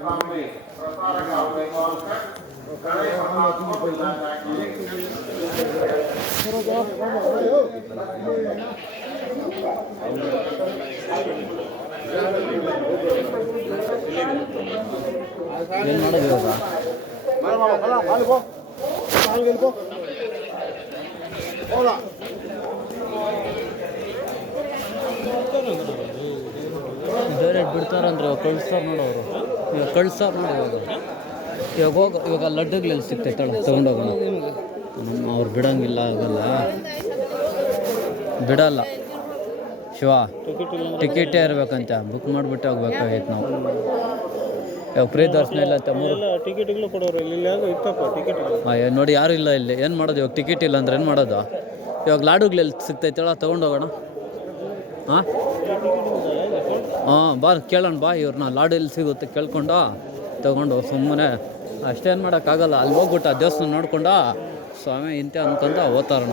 ಏನು ಮಾಡೋದು ಇವಾಗ? ಡೈರೆಕ್ಟ್ ಬಿಡ್ತಾರಂದ್ರೆ ಕಳಿಸ್ತಾರೆ ನೋಡೋರು. ಇವಾಗ ಕಳಿಸ್ತಾರೆ ನೋಡಿ ಇವಾಗ ಲಡ್ಡುಗಳೆಲ್ಲ ಸಿಗ್ತೈತಳ ತೊಗೊಂಡೋಗೋಣ. ಅವ್ರು ಬಿಡೋಂಗಿಲ್ಲ, ಆಗಲ್ಲ, ಬಿಡಲ್ಲ ಶಿವ. ಟಿಕೆಟೇ ಇರ್ಬೇಕಂತೆ, ಬುಕ್ ಮಾಡಿಬಿಟ್ಟು ಹೋಗ್ಬೇಕಾಗೈತೆ ನಾವು. ಇವಾಗ ಫ್ರೀ ದರ್ಶನ ಇಲ್ಲ ಅಂತ 3 ಟಿಕೆಟ್ಗಳು ಕೊಡೋರು ಇಲ್ಲಿ ಇತ್ತಪ್ಪ ಟಿಕೆಟ್ ನೋಡಿ, ಯಾರು ಇಲ್ಲ ಇಲ್ಲಿ. ಏನು ಮಾಡೋದು ಇವಾಗ? ಟಿಕೆಟ್ ಇಲ್ಲ ಅಂದ್ರೆ ಏನು ಮಾಡೋದು? ಇವಾಗ ಲಾಡುಗಳೆಲ್ಲ ಸಿಗ್ತೈತಳ, ತೊಗೊಂಡೋಗೋಣ. ಹಾಂ ಬಾ ಕೇಳೋಣ, ಬಾ ಇವ್ರನ್ನ. ಲಾಡು ಎಲ್ಲಿ ಸಿಗುತ್ತೆ ಕೇಳ್ಕೊಂಡು ತೊಗೊಂಡು ಸುಮ್ಮನೆ ಅಷ್ಟೇನು ಮಾಡೋಕ್ಕಾಗಲ್ಲ. ಅಲ್ಲಿ ಹೋಗ್ಬಿಟ್ಟು ಆ ದೇವಸ್ಥಾನ ನೋಡ್ಕೊಂಡು ಸ್ವಾಮಿ ಇಂತೆ ಅನ್ಕೊಂಡ ಓದ್ತಾರಣ.